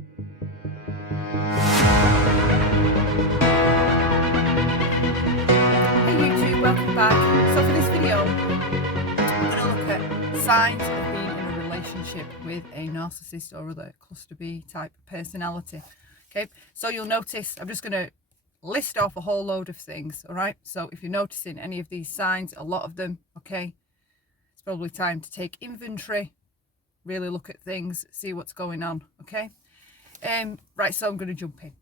Hey YouTube, welcome back. So for this video, I'm going to look at signs of being in a relationship with a narcissist or other cluster B type personality. Okay, so you'll notice I'm just going to list off a whole load of things. All right, so if you're noticing any of these signs, a lot of them, okay, it's probably time to take inventory, really look at things, see what's going on. Okay, right, so I'm going to jump in.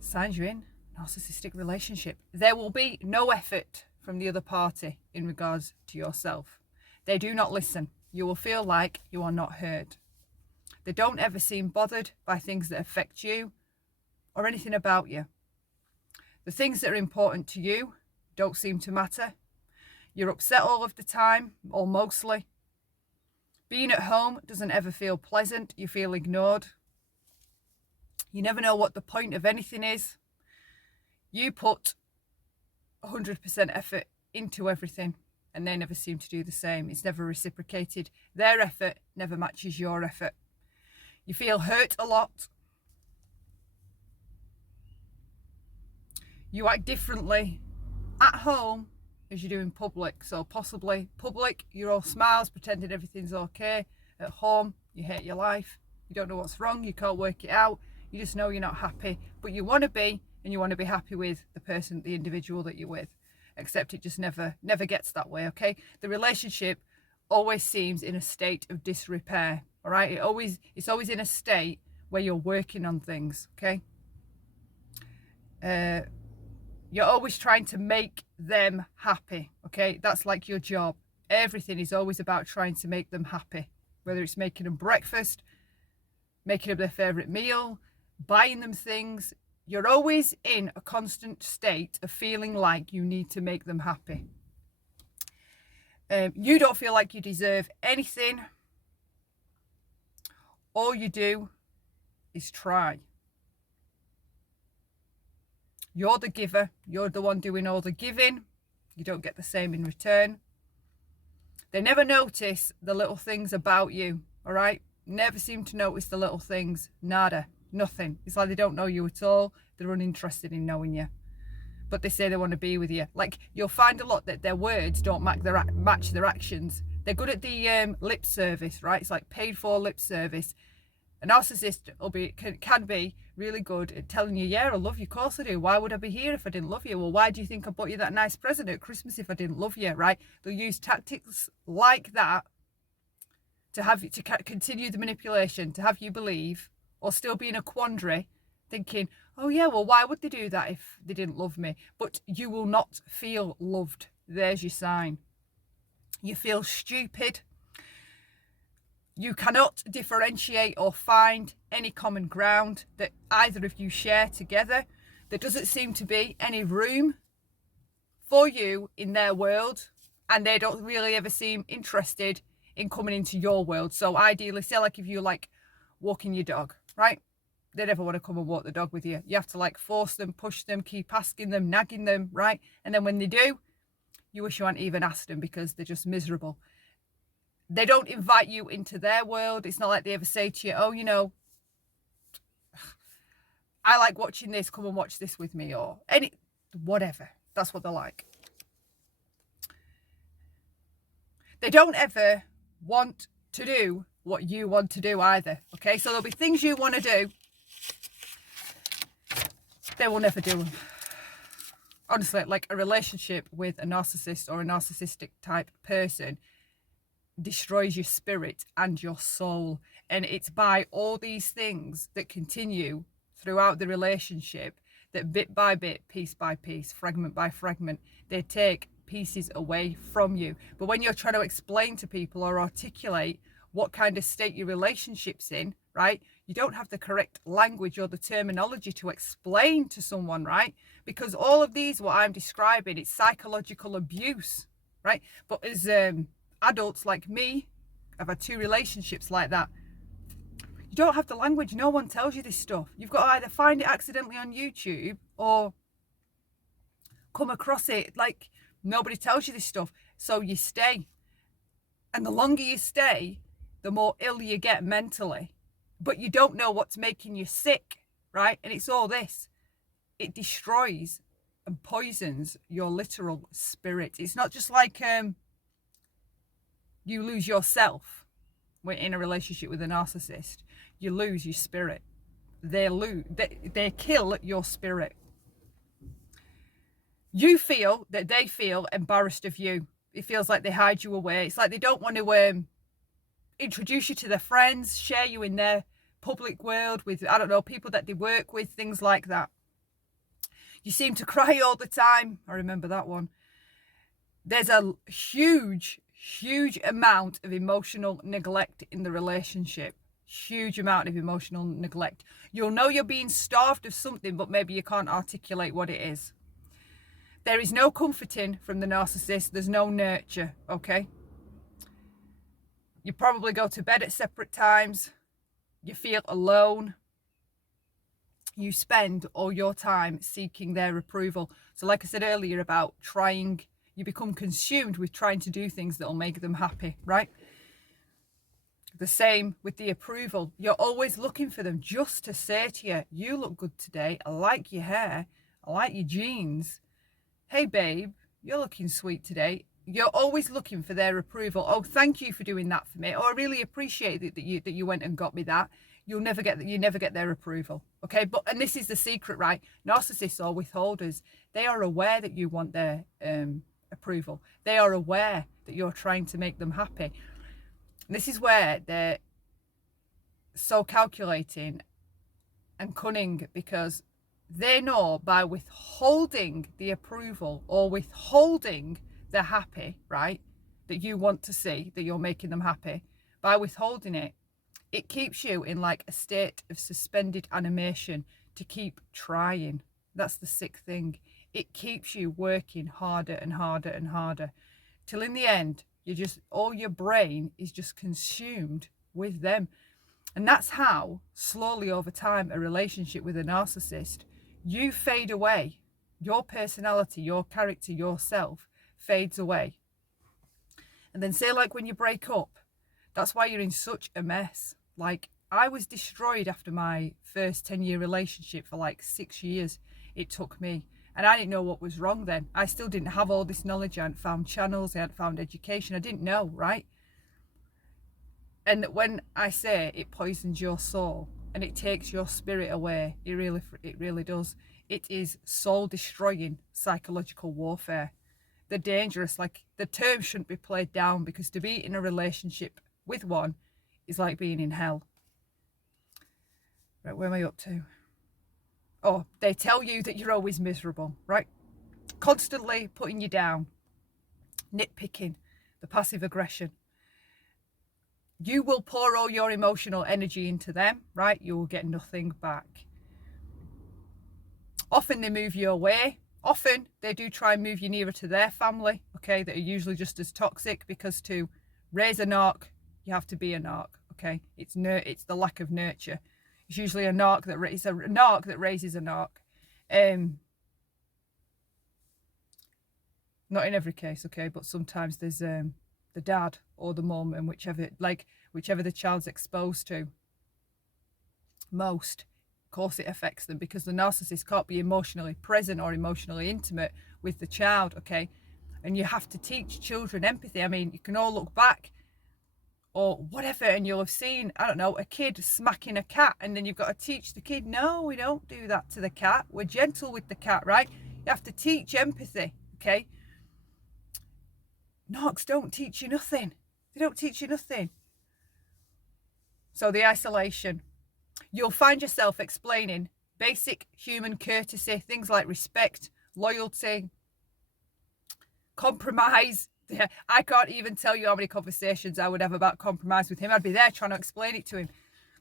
Signs you're in narcissistic relationship. There will be no effort from the other party in regards to yourself. They do not listen. You will feel like you are not heard. They don't ever seem bothered by things that affect you or anything about you. The things that are important to you don't seem to matter. You're upset all of the time, or mostly. Being at home doesn't ever feel pleasant. You feel ignored. You never know what the point of anything is. You put 100% effort into everything and they never seem to do the same. It's never reciprocated. Their effort never matches your effort. You feel hurt a lot. You act differently at home as you do in public. So possibly public, you're all smiles, pretending everything's okay. At home, you hate your life. You don't know what's wrong. You can't work it out. You just know you're not happy, but you want to be, and you want to be happy with the person, the individual that you're with, except it just never gets that way. Okay, the relationship always seems in a state of disrepair. All right, it's always in a state where you're working on things. Okay, you're always trying to make them happy. Okay, that's like your job. Everything is always about trying to make them happy, whether it's making them breakfast, making them their favorite meal, buying them things. You're always in a constant state of feeling like you need to make them happy. You don't feel like you deserve anything. All you do is try. You're the giver. You're the one doing all the giving. You don't get the same in return. They never notice the little things about you, all right? Never seem to notice the little things. Nada. Nothing. It's like they don't know you at all. They're uninterested in knowing you. But they say they want to be with you. Like, you'll find a lot that their words don't match their actions. They're good at the lip service, right? It's like paid for lip service. A narcissist can be really good at telling you, yeah, I love you, of course I do. Why would I be here if I didn't love you? Well, why do you think I bought you that nice present at Christmas if I didn't love you, right? They'll use tactics like that to have you to continue the manipulation, to have you believe, or still be in a quandary, thinking, oh yeah, well, why would they do that if they didn't love me? But you will not feel loved. There's your sign. You feel stupid. You cannot differentiate or find any common ground that either of you share together. There doesn't seem to be any room for you in their world, and they don't really ever seem interested in coming into your world. So ideally, say like if you like walking your dog, right? They never want to come and walk the dog with you. You have to like force them, push them, keep asking them, nagging them, right? And then when they do, you wish you hadn't even asked them because they're just miserable. They don't invite you into their world. It's not like they ever say to you, oh, you know, I like watching this, come and watch this with me, or whatever. That's what they're like. They don't ever want to do what you want to do either. Okay, so there'll be things you want to do. They will never do them. Honestly, like a relationship with a narcissist or a narcissistic type person destroys your spirit and your soul. And it's by all these things that continue throughout the relationship that bit by bit, piece by piece, fragment by fragment, they take pieces away from you. But when you're trying to explain to people or articulate what kind of state your relationship's in, right, you don't have the correct language or the terminology to explain to someone, right? Because all of these, what I'm describing, it's psychological abuse, right? But as adults like me, I've had 2 relationships like that. You don't have the language. No one tells you this stuff. You've got to either find it accidentally on YouTube or come across it. Like, nobody tells you this stuff. So you stay. And the longer you stay, the more ill you get mentally. but you don't know what's making you sick, right? And it's all this. It destroys and poisons your literal spirit. It's not just like you lose yourself when in a relationship with a narcissist. You lose your spirit. They kill your spirit. You feel that they feel embarrassed of you. It feels like they hide you away. It's like they don't want to introduce you to their friends, share you in their public world with, I don't know, people that they work with, things like that. You seem to cry all the time. I remember that one. There's a huge amount of emotional neglect in the relationship. Huge amount of emotional neglect. You'll know you're being starved of something, but maybe you can't articulate what it is. There is no comforting from the narcissist. There's no nurture, okay? You probably go to bed at separate times. You feel alone. You spend all your time seeking their approval. So like I said earlier about trying, you become consumed with trying to do things that will make them happy, right? The same with the approval. You're always looking for them just to say to you, you look good today. I like your hair. I like your jeans. Hey babe, you're looking sweet today. You're always looking for their approval. Oh, thank you for doing that for me. Oh, I really appreciate it that you went and got me that. You never get their approval. Okay, and this is the secret, right? Narcissists or withholders, they are aware that you want their approval. They are aware that you're trying to make them happy. And this is where they're so calculating and cunning, because they know by withholding the approval or withholding the happy, right, that you want to see, that you're making them happy, by withholding it, it keeps you in like a state of suspended animation to keep trying. That's the sick thing. It keeps you working harder and harder and harder till in the end, all your brain is just consumed with them. And that's how slowly over time, a relationship with a narcissist, you fade away. Your personality, your character, yourself fades away. And then say like when you break up, that's why you're in such a mess. Like I was destroyed after my first 10-year relationship for like 6 years. It took me. And I didn't know what was wrong then. I still didn't have all this knowledge. I hadn't found channels. I hadn't found education. I didn't know, right? And when I say it poisons your soul and it takes your spirit away, it really does. It is soul destroying psychological warfare. They're dangerous. Like the term shouldn't be played down, because to be in a relationship with one is like being in hell. Right, where am I up to? Oh, they tell you that you're always miserable, right? Constantly putting you down, nitpicking, the passive aggression. You will pour all your emotional energy into them, right? You will get nothing back. Often they move you away. Often they do try and move you nearer to their family, okay, that are usually just as toxic, because to raise a narc, you have to be a narc, okay? It's the lack of nurture. It's usually a narc that raises a narc. Not in every case, okay, but sometimes there's the dad or the mum, and whichever the child's exposed to most, of course it affects them, because the narcissist can't be emotionally present or emotionally intimate with the child, okay? And you have to teach children empathy. I mean, you can all look back or whatever, and you'll have seen, I don't know, a kid smacking a cat, and then you've got to teach the kid, no, we don't do that to the cat. We're gentle with the cat, right? You have to teach empathy, okay? Narcs don't teach you nothing. They don't teach you nothing. So the isolation. You'll find yourself explaining basic human courtesy, things like respect, loyalty, compromise. I can't even tell you how many conversations I would have about compromise with him. I'd be there trying to explain it to him.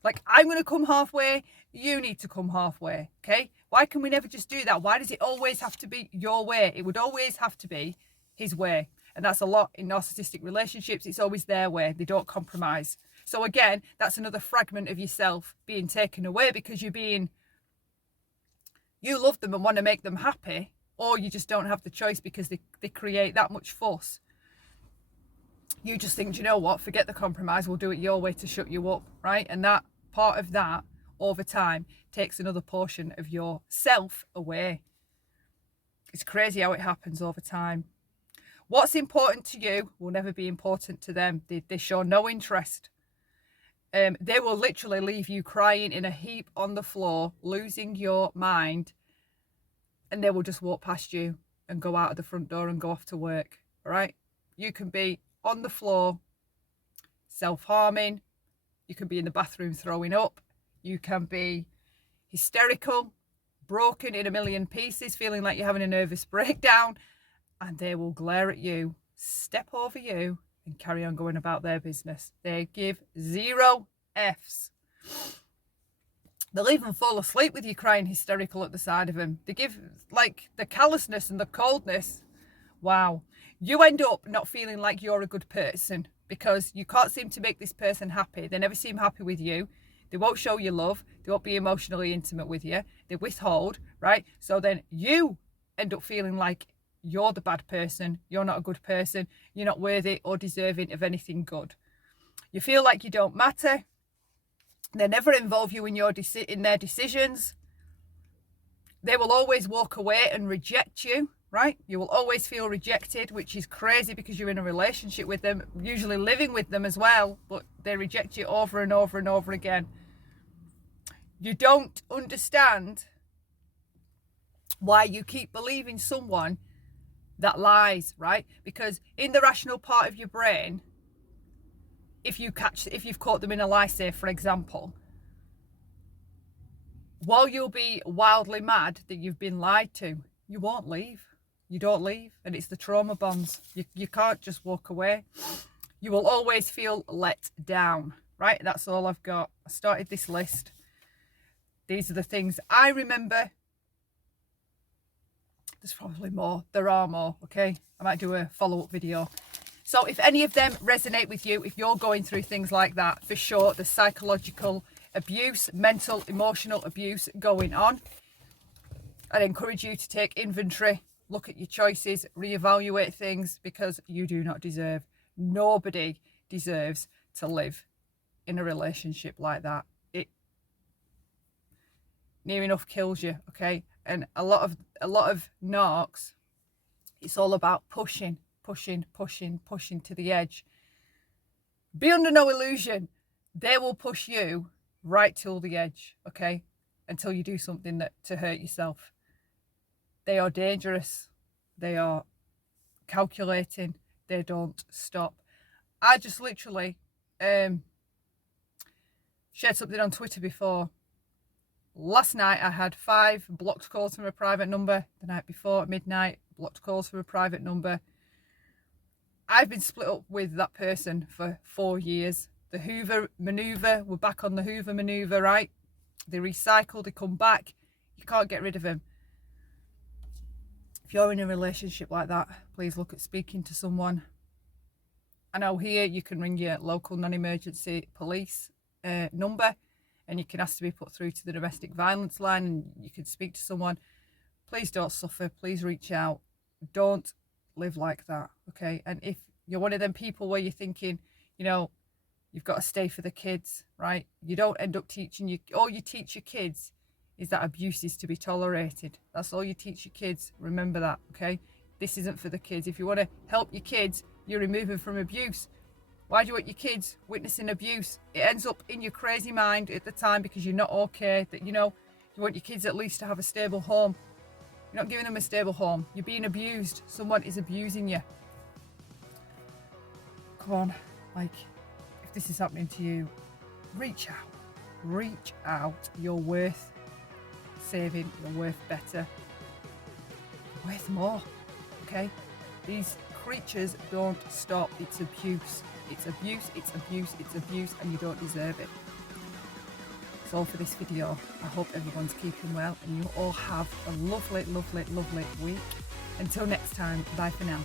Like, I'm going to come halfway, you need to come halfway, okay? Why can we never just do that? Why does it always have to be your way? It would always have to be his way. And that's a lot in narcissistic relationships. It's always their way. They don't compromise. So again, that's another fragment of yourself being taken away, because you love them and want to make them happy, or you just don't have the choice because they create that much fuss. You just think, do you know what, forget the compromise, we'll do it your way to shut you up, right? And that part of that over time takes another portion of your self away. It's crazy how it happens over time. What's important to you will never be important to them. They show no interest. They will literally leave you crying in a heap on the floor, losing your mind, and they will just walk past you and go out of the front door and go off to work. All right? You can be on the floor, self-harming. You can be in the bathroom throwing up. You can be hysterical, broken in a million pieces, feeling like you're having a nervous breakdown, and they will glare at you, step over you, and carry on going about their business. They give 0 Fs. They'll even fall asleep with you crying hysterical at the side of them. They give, like, the callousness and the coldness. Wow. You end up not feeling like you're a good person because you can't seem to make this person happy. They never seem happy with you. They won't show you love. They won't be emotionally intimate with you. They withhold, right? So then you end up feeling like you're the bad person. You're not a good person. You're not worthy or deserving of anything good. You feel like you don't matter. They never involve you in their decisions. They will always walk away and reject you, right? You will always feel rejected, which is crazy because you're in a relationship with them, usually living with them as well, but they reject you over and over and over again. You don't understand why you keep believing someone that lies, right? Because in the rational part of your brain, if you've caught them in a lie, say for example, while you'll be wildly mad that you've been lied to, you won't leave. You don't leave, and it's the trauma bonds. You can't just walk away. You will always feel let down, right? That's all I've got. I started this list. These are the things I remember. There's probably more. There are more, okay? I might do a follow-up video. So if any of them resonate with you, if you're going through things like that, for sure, the psychological abuse, mental, emotional abuse going on, I'd encourage you to take inventory, look at your choices, reevaluate things, because you do not deserve, nobody deserves to live in a relationship like that. It near enough kills you, okay? And a lot of narcs, it's all about pushing to the edge. Be under no illusion, they will push you right till the edge, okay? Until you do something to hurt yourself. They are dangerous. They are calculating. They don't stop. I just literally shared something on Twitter before. Last night I had 5 blocked calls from a private number. The night before at midnight, blocked calls from a private number. I've been split up with that person for 4 years. The Hoover maneuver, we're back on the Hoover maneuver, right? They recycle, they come back. You can't get rid of them. If you're in a relationship like that, please look at speaking to someone. I know here you can ring your local non-emergency police number, and you can ask to be put through to the domestic violence line, and you can speak to someone. Please don't suffer. Please reach out. Don't live like that, okay? And if you're one of them people where you're thinking, you know, you've got to stay for the kids, right? You don't end up teaching all you teach your kids is that abuse is to be tolerated. That's all you teach your kids. Remember that, okay? This isn't for the kids. If you want to help your kids, you remove them from abuse. Why do you want your kids witnessing abuse? It ends up in your crazy mind at the time because you're not okay, that, you know, you want your kids at least to have a stable home. You're not giving them a stable home. You're being abused. Someone is abusing you. Come on, like, if this is happening to you, reach out. Reach out. You're worth saving. You're worth better. You're worth more, okay? These creatures don't stop. It's abuse. It's abuse, it's abuse, it's abuse, and you don't deserve it. That's all for this video. I hope everyone's keeping well and you all have a lovely, lovely, lovely week. Until next time, bye for now.